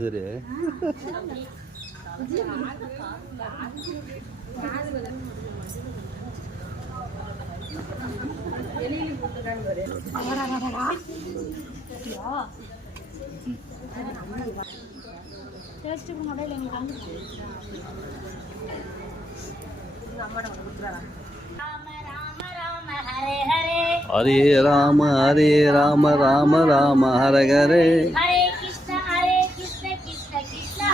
그래. Taste mobile எங்களுக்கு காமிச்சு ராம ராம ராம ஹரே ராம ஹரே ராம ராம ராம ஹர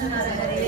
கிருஷ்ண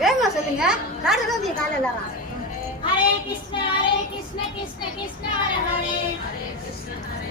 வேகமா சொல்லுங்க. காடு தான் காலையில் எல்லாரும் ஹரே கிருஷ்ண ஹரே கிருஷ்ண கிருஷ்ண கிருஷ்ண ஹரே ஹரே.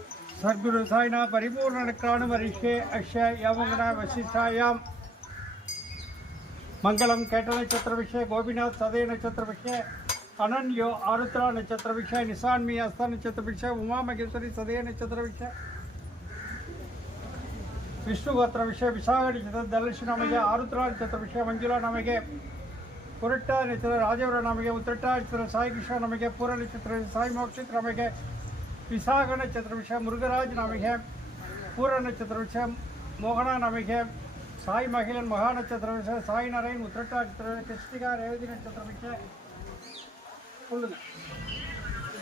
சத்குரு சாய்னா பரிபூர்ணனுக்கான வரிஷே அஷ யமங்கனா வசிசாயாம் மங்களம் கேட்ட நட்சத்திர விஷய கோபிநாத் சதய நட்சத்திர விஷய அனன்யோ ஆருத்ரா நட்சத்திர விஷய நிசான்மி அஸ்தா நட்சத்திர விஷய உமா மகேஸ்வரி சதய நட்சத்திர விஷய ವಿಷ್ಣು ಗೋತ್ರ ವಿಷಯ ವಿಶಾಖ ನಕ್ಷತ್ರ ಧನುಷ್ ನಮಗೆ ಆರುದ್ರ ನಕ್ಷತ್ರ ವಿಷಯ ಮಂಜುಳ ನಮಗೆ ಪುರಟ್ಟ ನಕ್ಷತ್ರ ರಾಜೇವರ ನಮಗೆ ಉತ್ತಟ್ಟ ನಕ್ಷತ್ರ ಸಾಯಿ ಕೃಷ್ಣ ನಮಗೆ ಪೂರ ನಕ್ಷತ್ರ ಸಾಯಿ ಮೋಕ್ಷಿತ್ ನಮಗೆ விசாக நட்சத்திர விஷயம் முருகராஜ் நமிக பூர நட்சத்திர விஷயம் மோகனா நமிக சாய் மகிழன் மகா நட்சத்திர விஷயம் சாய் நாராயண் உத்திரட்டா நட்சத்திர கிருஷ்ணிகா ரேவதி நட்சத்திர விஷயம் சொல்லுங்கள்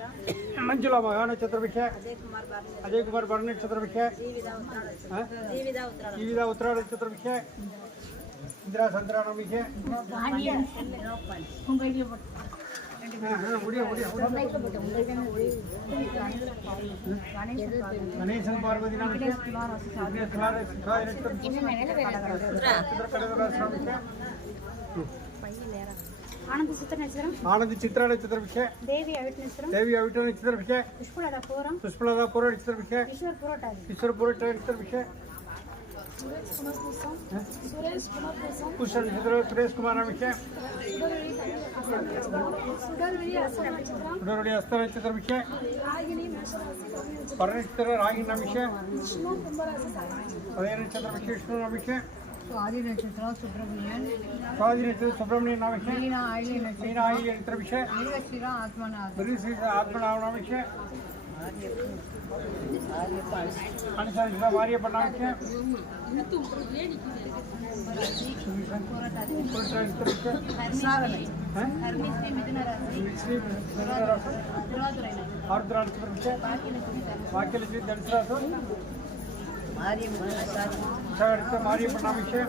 मंजुला महान छत्र अजय कुमार बारने छत्र जीविदा उत्तराड़ छत्र इंदिरा संतरा गणेशन ಆನಂದ ಚಿತ್ರ ನಚಿತ್ರಂ ಆನಂದ ಚಿತ್ರ ನಚಿತ್ರಭಿಷೆ ದೇವಿಯ ವಿಟ್ ನಚಿತ್ರಂ ದೇವಿಯ ವಿಟ್ ನಚಿತ್ರಭಿಷೆ ಪುಷ್ಪಳದ ಪೂರಂ ಪುಷ್ಪಳದ ಪೂರ ನಚಿತ್ರಭಿಷೆ ಈಶ್ವರ ಪೂರಟ ಈಶ್ವರ ಪೂರಟ ನಚಿತ್ರಭಿಷೆ ಸುರೇಶ್ ಕುಮಾರ್ ಪ್ರಸನ್ ಕುಶಲ್ ಚಿತ್ರ ಸುರೇಶ್ ಕುಮಾರ್ ಅಭಿಷೆ ಸುಡರಡಿ ಹಸ್ತ ನಚಿತ್ರಭಿಷೆ ಪರ ನಚಿತ್ರ ರಾಗಿ ನಮಿಷೆ ಅದೇ ನಚಿತ್ರಭಿಷೆ ವಿಷ್ಣು ನಮಿಷೆ ஆதிநட்சத்திரம் சுப்பிரமணியன் சுவாதினத்தில் சுப்பிரமணிய நாமிஷ மீனா ஆயிலி நட்சத்திரம் மீனாயி நிரபிஷ மிருகசீரா ஆத்மநாதன் மிருசி ஆத்மநாமநாமிஷ அனுசரிசா மாரியப்பன் நாமிஷ ஆர்திராட்சி பிரபிஷ வாக்கியலட்சுமி સર તમારી પ્રણામ વિશે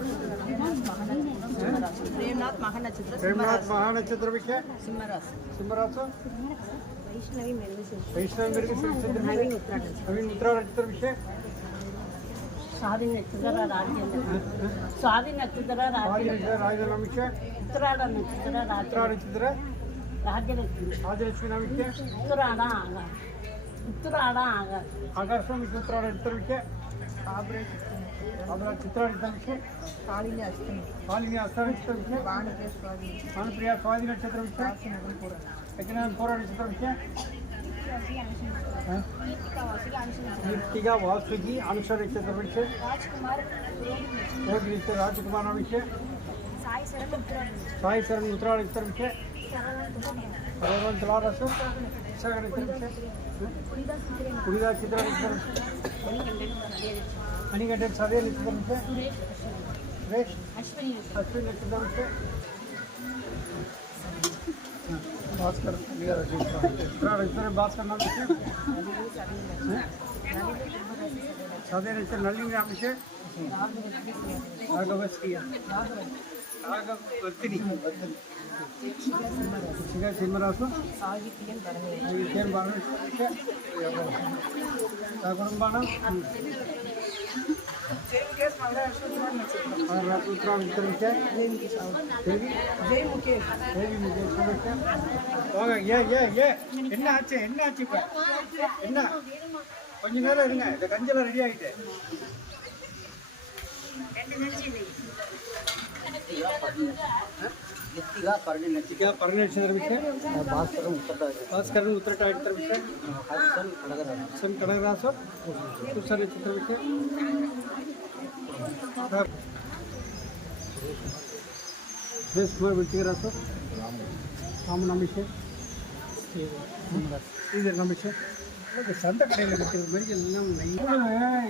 પ્રેમનાથ મહાનક્ષત્ર પ્રેમનાથ મહાનક્ષત્ર વિશે સિંહરાસ સિંહરાસ વૈષ્ણવી મેરવી વૈષ્ણવી મેરવી નવીન ઉત્તરા નક્ષત્ર વિશે స్వామి నక్షత్ర రాజ్యం స్వామి నక్షత్ర రాజ్యం ఉత్తరాడ నక్షత్ర రాజ్యం రాజ్యలక్ష్మి రాజ్యలక్ష్మి నమికే ఉత్తరాడ ఆగా ఉత్తరాడ ఆగా ఆకాశం ఉత్తరాడ ఉత్తరవికే આપણા ચિત્રાષ્ટમ છે. કાળીની અષ્ટમી. કાળીની અષ્ટાષ્ટમ છે. બાણપ્રિયા સ્વામી. બાણપ્રિયા સ્વામી નક્ષત્ર છે. એકનાથ કોરા નક્ષત્ર રાજકુમાર. રાજકુમાર વિશે. సాయి శరణ్ ఉత్తరాడు ఇతరుడికే సర్వం తులారసు సాగర్ ఇతరుడికే పుడిదా చిత్ర ఇతరుడికే మణిగడ్డ సదయల్ ఇతరుడికే సురేష్ అశ్విన్ ఇతరుడికే భాస్కర్ ఇతరుడు ఇతరుడు భాస్కర్ సదయల్ ఇతరు నల్లింగ్ అభిషేక్ రాఘవస్ సింహరాసు என்ன ஆச்சு? என்ன ஆச்சு இப்போ? என்ன? கொஞ்ச நேரம் இருங்க. இந்த கஞ்செல்லாம் ரெடி ஆகிட்டு ಭಾಸ್ಕರನ್ ಉತ್ತರಟ ಆಗಿರ್ತಾರೆ ಸರ್ ಕಡಗರ ಸರ್ ಸರ್ ಚಿತ್ರಕ್ಕೆ ಸುರೇಶ್ ಕುಮಾರ್ ಬಿಡ್ತಿದ್ದೀರಾ ಸರ್ ರಾಮ ನಮ್ಮ ವಿಷಯ ಇದೆ ನಮ್ಮ ವಿಷಯ சந்தை கடையில் இருக்கிற மாதிரி எல்லாம்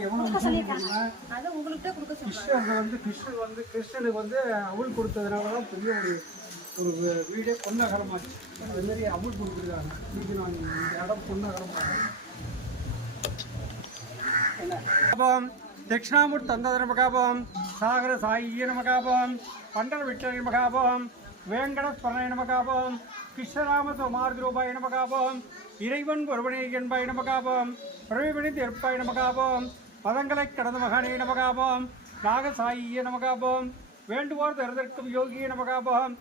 எவ்வளோ அதை உங்கள்கிட்ட கொடுக்க கிருஷ்ணன் வந்து கிருஷ்ணன் வந்து கிருஷ்ணனுக்கு வந்து அவுள் கொடுத்ததுனால தான் பெரிய ஒரு ஒரு வீடே பொன்னகரமாச்சு. அது மாதிரி அவுள் கொடுத்துருக்காங்க. இன்னைக்கு நான் இந்த இடம் பொன்னகரமாக மகாபம் தட்சிணாமூர்த்தி தந்ததர மகாபம் சாகர சாயிய மகாபம் பண்டர விட்டரி மகாபம் வேங்கட ஸ்மரண கிருஷ்ணராம சோமார் சோமார்கிரூபாய நமகாபம் இறைவன் ஒருவனே என்பாய் நமகாபம் பிரவிபணி தீர்ப்பாய் நமகாபம் பதங்களை கடந்த மகனே நமகாபம் நாகசாயிய நமகாபம் வேண்டுவோர் தருதற்கும் யோகிய நமகாபம்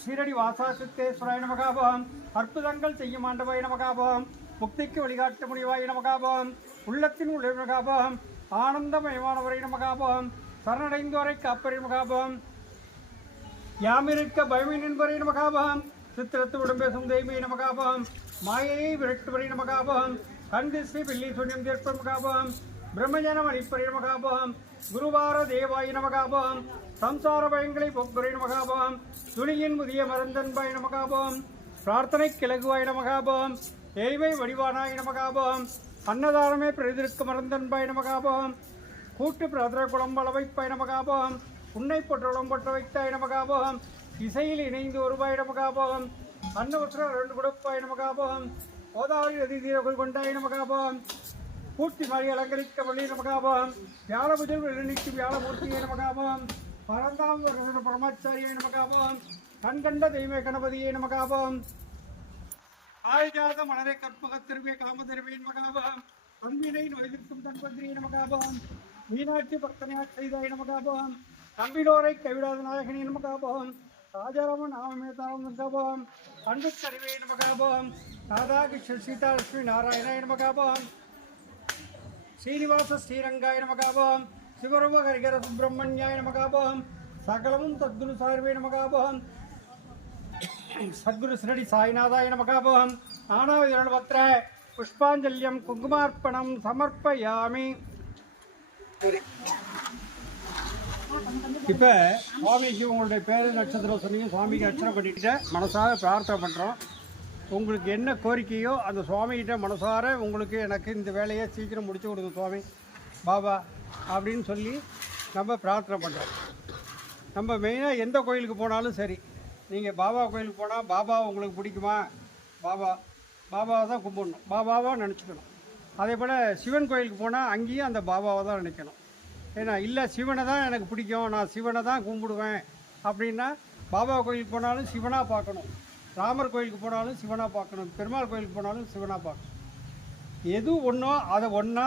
சீரடி வாசாசித்தேஸ்வராய நமகாபம் அற்புதங்கள் செய்யும் ஆண்டவாய் நமகாபம் முக்திக்கு வழிகாட்ட முடிவாய் நமகாபம் உள்ளத்தின் உள்ள நமகாபம் ஆனந்தமயமானவரை நமகாபம் சரணடைந்தோரை காப்பரை நமகாபம் யாமிருக்க பயமின் என்பரை நமகாபகம். சித்திரத்து உடம்பேசும் தெய்வீ நமகாபகம். மாயையை விரட்டுவரை நமகாபகம். கண் பில்லி சூன்யம் தீர்ப்ப நமகாபகம். பிரம்மஜனம் அளிப்பரை நமகாபகம். குருவார தேவாய நமகாபகம். சம்சார பயங்களை போக்குரை நமகாபகம். துணியின் முதிய மறந்தன்பாய் நமகாபகம். பிரார்த்தனை கிழகுவாய் நமகாபகம். ஏய்மை வடிவானாய் நமகாபகம். அன்னதானமே பிரதிருக்கு மறந்தன்பாய் நமகாபகம். கூட்டு பிரார்த்தனை குளம்பளவைப்பாய் நமகாபம் உன்னை பொற்றளம் பொற்ற வைத்தாய் நமகாபம் இசையில் இணைந்து ஒருபாய் நமகாபம் அன்னவற்ற ரெண்டு கொடுப்பாய் நமகாபம் கோதாவரி நதி தீரர்கள் கொண்டாய் நமகாபம் பூர்த்தி மாறி அலங்கரிக்க வழி நமகாபோகம். நமகாபம் வியாழபுஜல் வெள்ளனிக்கு வியாழமூர்த்தியை நமகாபோகம். பரந்தாம் பரமாச்சாரியை நமகாபம் கண்கண்ட தெய்வ கணபதியை நமகாபோகம். ஆயுஜாத மலரை கற்பக திருவே காமதிருவின் மகாபம் அன்பினை நோய்திருக்கும் தன்பந்திரியை நமகாபோகம். மீனாட்சி பக்தனையா செய்தாய் நமகாபோகம். நம்பினோரை கைவிடாத நாயகனி நமக்காபோம் ராஜாராமன் நாமமே தாரம் நமகாபம் அன்பு கருவே நமகாபம் ராதாகிருஷ்ண சீதாலட்சுமி நாராயணாய நமக்காபோம் ஸ்ரீனிவாச ஸ்ரீரங்காய நமகாபம் சிவரூப ஹரிகர சுப்பிரமணியாய நமகாபம் சகலமும் சத்குரு சார்வே நமகாபம் சத்குரு சிரடி சாய்நாதாய நமகாபம் ஆனாவிரண்பத்திர புஷ்பாஞ்சல்யம் குங்குமார்ப்பணம் சமர்ப்பயாமி. இப்போ சுவாமிக்கு உங்களுடைய பேரு நட்சத்திரம் சொன்னீங்க சுவாமிக்கு அர்ச்சனை பண்ணிக்கிட்டு மனசார பிரார்த்தனை பண்ணுறோம் உங்களுக்கு என்ன கோரிக்கையோ அந்த சுவாமிகிட்ட மனசார உங்களுக்கு எனக்கு இந்த வேலையை சீக்கிரம் முடிச்சு கொடுங்க சுவாமி பாபா அப்படின்னு சொல்லி நம்ம பிரார்த்தனை பண்ணுறோம் நம்ம மெயினாக எந்த கோயிலுக்கு போனாலும் சரி நீங்கள் பாபா கோயிலுக்கு போனால் பாபா உங்களுக்கு பிடிக்குமா? பாபா பாபாவை தான் கும்பிடணும். பாபாவாக நினச்சிக்கணும். அதே போல் சிவன் கோயிலுக்கு போனால் அங்கேயும் அந்த பாபாவை தான் நினைக்கணும். ஏன்னா இல்லை சிவனை தான் எனக்கு பிடிக்கும். நான் சிவனை தான் கும்பிடுவேன். அப்படின்னா பாபா கோயிலுக்கு போனாலும் சிவனாக பார்க்கணும். ராமர் கோயிலுக்கு போனாலும் சிவனாக பார்க்கணும். பெருமாள் கோயிலுக்கு போனாலும் சிவனாக பார்க்கணும். எது ஒன்றோ அதை ஒன்றா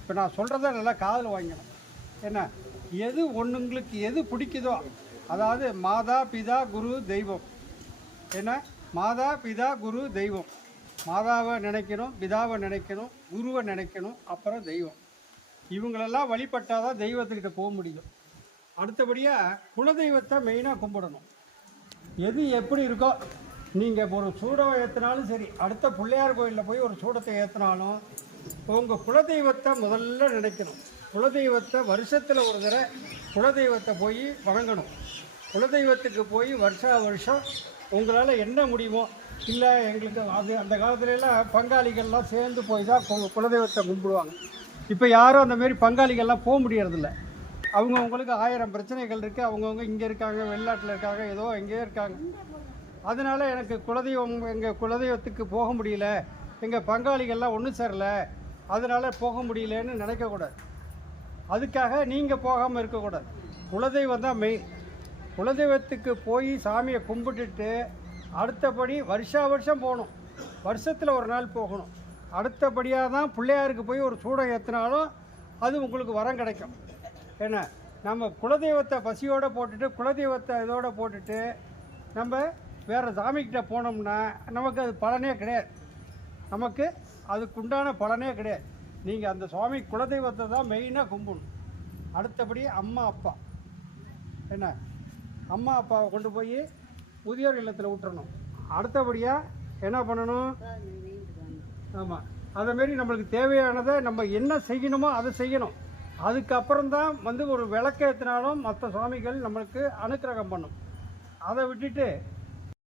இப்போ நான் சொல்கிறத நல்லா காதில் வாங்கணும் என்ன? எது ஒன்றுங்களுக்கு எது பிடிக்குதோ அதாவது மாதா பிதா குரு தெய்வம். என்ன? மாதா பிதா குரு தெய்வம். மாதாவை நினைக்கணும் பிதாவை நினைக்கணும் குருவை நினைக்கணும் அப்புறம் தெய்வம். இவங்களெல்லாம் வழிபட்டால் தான் தெய்வத்துக்கிட்ட போக முடியும். அடுத்தபடியாக குலதெய்வத்தை மெயினாக கும்பிடணும். எது எப்படி இருக்கோ நீங்கள் ஒரு சூடம் ஏற்றினாலும் சரி அடுத்த பிள்ளையார் கோயிலில் போய் ஒரு சூடத்தை ஏற்றினாலும் உங்கள் குலதெய்வத்தை முதல்ல நினைக்கணும். குலதெய்வத்தை வருஷத்தில் ஒரு தடவை குலதெய்வத்தை போய் வணங்கணும். குலதெய்வத்துக்கு போய் வருஷா வருஷம் உங்களால் என்ன முடியுமோ இல்லை எங்களுக்கு அது அந்த காலத்துலலாம் பங்காளிகள்லாம் சேர்ந்து போய் தான் குலதெய்வத்தை கும்பிடுவாங்க. இப்போ யாரும் அந்த மாதிரி பங்காளிகள்லாம் போக முடியறதில்ல. அவங்கவுங்களுக்கு ஆயிரம் பிரச்சனைகள் இருக்குது அவங்கவுங்க இங்கே இருக்காங்க வெளிநாட்டில் இருக்காங்க ஏதோ எங்கேயோ இருக்காங்க. அதனால் எனக்கு குலதெய்வம் எங்கள் குலதெய்வத்துக்கு போக முடியல. எங்கள் பங்காளிகள்லாம் ஒன்றும் சேரல. அதனால் போக முடியலன்னு நினைக்கக்கூடாது அதுக்காக நீங்கள் போகாமல் இருக்கக்கூடாது குலதெய்வம் தான் மெயின் குலதெய்வத்துக்கு போய் சாமியை கும்பிட்டுட்டு அடுத்தபடி வருஷா வருஷம் போகணும். வருஷத்தில் ஒரு நாள் போகணும். அடுத்தபடியாக தான் பிள்ளையாருக்கு போய் ஒரு சூடம் ஏற்றினாலும் அது உங்களுக்கு வரம் கிடைக்கும். என்ன? நம்ம குலதெய்வத்தை பசியோடு போட்டுட்டு குலதெய்வத்தை இதோடு போட்டுட்டு நம்ம வேறு சாமிக்கிட்ட போனோம்னா நமக்கு அது பலனே கிடையாது. நமக்கு அதுக்குண்டான பலனே கிடையாது. நீங்கள் அந்த சுவாமி குலதெய்வத்தை தான் மெயினாக கும்பிடணும். அடுத்தபடி அம்மா அப்பா. என்ன? அம்மா அப்பாவை கொண்டு போய் முதியோர் இல்லத்தில் விட்டுறணும். அடுத்தபடியாக என்ன பண்ணணும்? ஆமாம் அதேமாரி நம்மளுக்கு தேவையானதை நம்ம என்ன செய்யணுமோ அதை செய்யணும். அதுக்கப்புறம் தான் வந்து ஒரு விளக்கேற்றினாலும் மற்ற சுவாமிகள் நம்மளுக்கு அனுக்கிரகம் பண்ணும். அதை விட்டுட்டு